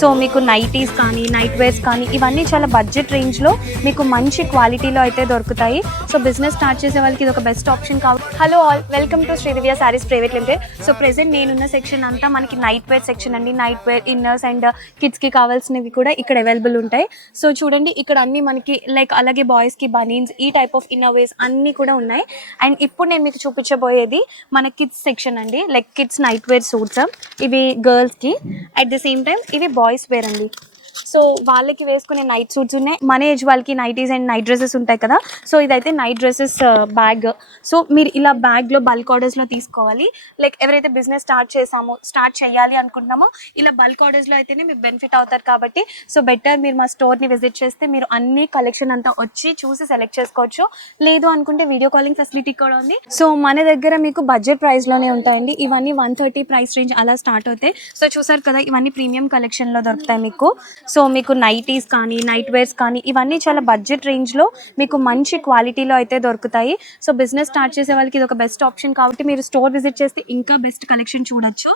So మీకు nighties కానీ night wears కానీ ఇవన్నీ చాలా బడ్జెట్ రేంజ్లో మీకు మంచి క్వాలిటీలో అయితే దొరుకుతాయి. సో బిజినెస్ స్టార్ట్ చేసే వాళ్ళకి ఇది ఒక బెస్ట్ ఆప్షన్ కావాలి. Hello all, welcome to Sridivya saris private limited. So present నేనున్న సెక్షన్ అంతా మనకి నైట్ వేర్ సెక్షన్ అండి. నైట్ వేర్, ఇన్నర్స్ అండ్ కిడ్స్కి కావాల్సినవి కూడా ఇక్కడ అవైలబుల్ ఉంటాయి. సో చూడండి, ఇక్కడ అన్ని మనకి లైక్ అలాగే బాయ్స్కి బనీన్స్, ఈ టైప్ ఆఫ్ ఇన్నర్ వేర్స్ అన్నీ కూడా ఉన్నాయి. అండ్ ఇప్పుడు నేను మీకు చూపించబోయేది మన కిడ్స్ సెక్షన్ అండి. Like kids night wear suits, ఇవి గర్ల్స్కి. అట్ ద సేమ్ టైం ఇవి బాయ్స్ వేర్ అండి. సో వాళ్ళకి వేసుకునే నైట్ సూట్స్ ఉన్నాయి. మన ఏజ్ వాళ్ళకి నైటీస్ అండ్ నైట్ డ్రెస్సెస్ ఉంటాయి కదా. సో ఇదైతే నైట్ డ్రెస్సెస్ బ్యాగ్. సో మీరు ఇలా బ్యాగ్లో బల్క్ ఆర్డర్స్లో తీసుకోవాలి. లైక్ ఎవరైతే బిజినెస్ స్టార్ట్ చేయాలి అనుకుంటున్నామో ఇలా బల్క్ ఆర్డర్స్లో అయితేనే మీకు బెనిఫిట్ అవుతారు. కాబట్టి సో బెటర్ మీరు మా స్టోర్ని విజిట్ చేస్తే మీరు అన్ని కలెక్షన్ అంతా వచ్చి చూసి సెలెక్ట్ చేసుకోవచ్చు. లేదు అనుకుంటే వీడియో కాలింగ్ ఫెసిలిటీ కూడా ఉంది. సో మన దగ్గర మీకు బడ్జెట్ ప్రైస్లోనే ఉంటాయండి. ఇవన్నీ 130 ప్రైస్ రేంజ్ అలా స్టార్ట్ అవుతాయి. సో చూసారు కదా, ఇవన్నీ ప్రీమియం కలెక్షన్లో దొరుకుతాయి మీకు. సో మీకు నైటీస్ కానీ నైట్ వేర్స్ కానీ ఇవన్నీ చాలా బడ్జెట్ రేంజ్లో మీకు మంచి క్వాలిటీలో అయితే దొరుకుతాయి. సో బిజినెస్ స్టార్ట్ చేసే వాళ్ళకి ఇది ఒక బెస్ట్ ఆప్షన్ కాబట్టి మీరు స్టోర్ విజిట్ చేస్తే ఇంకా బెస్ట్ కలెక్షన్ చూడొచ్చు.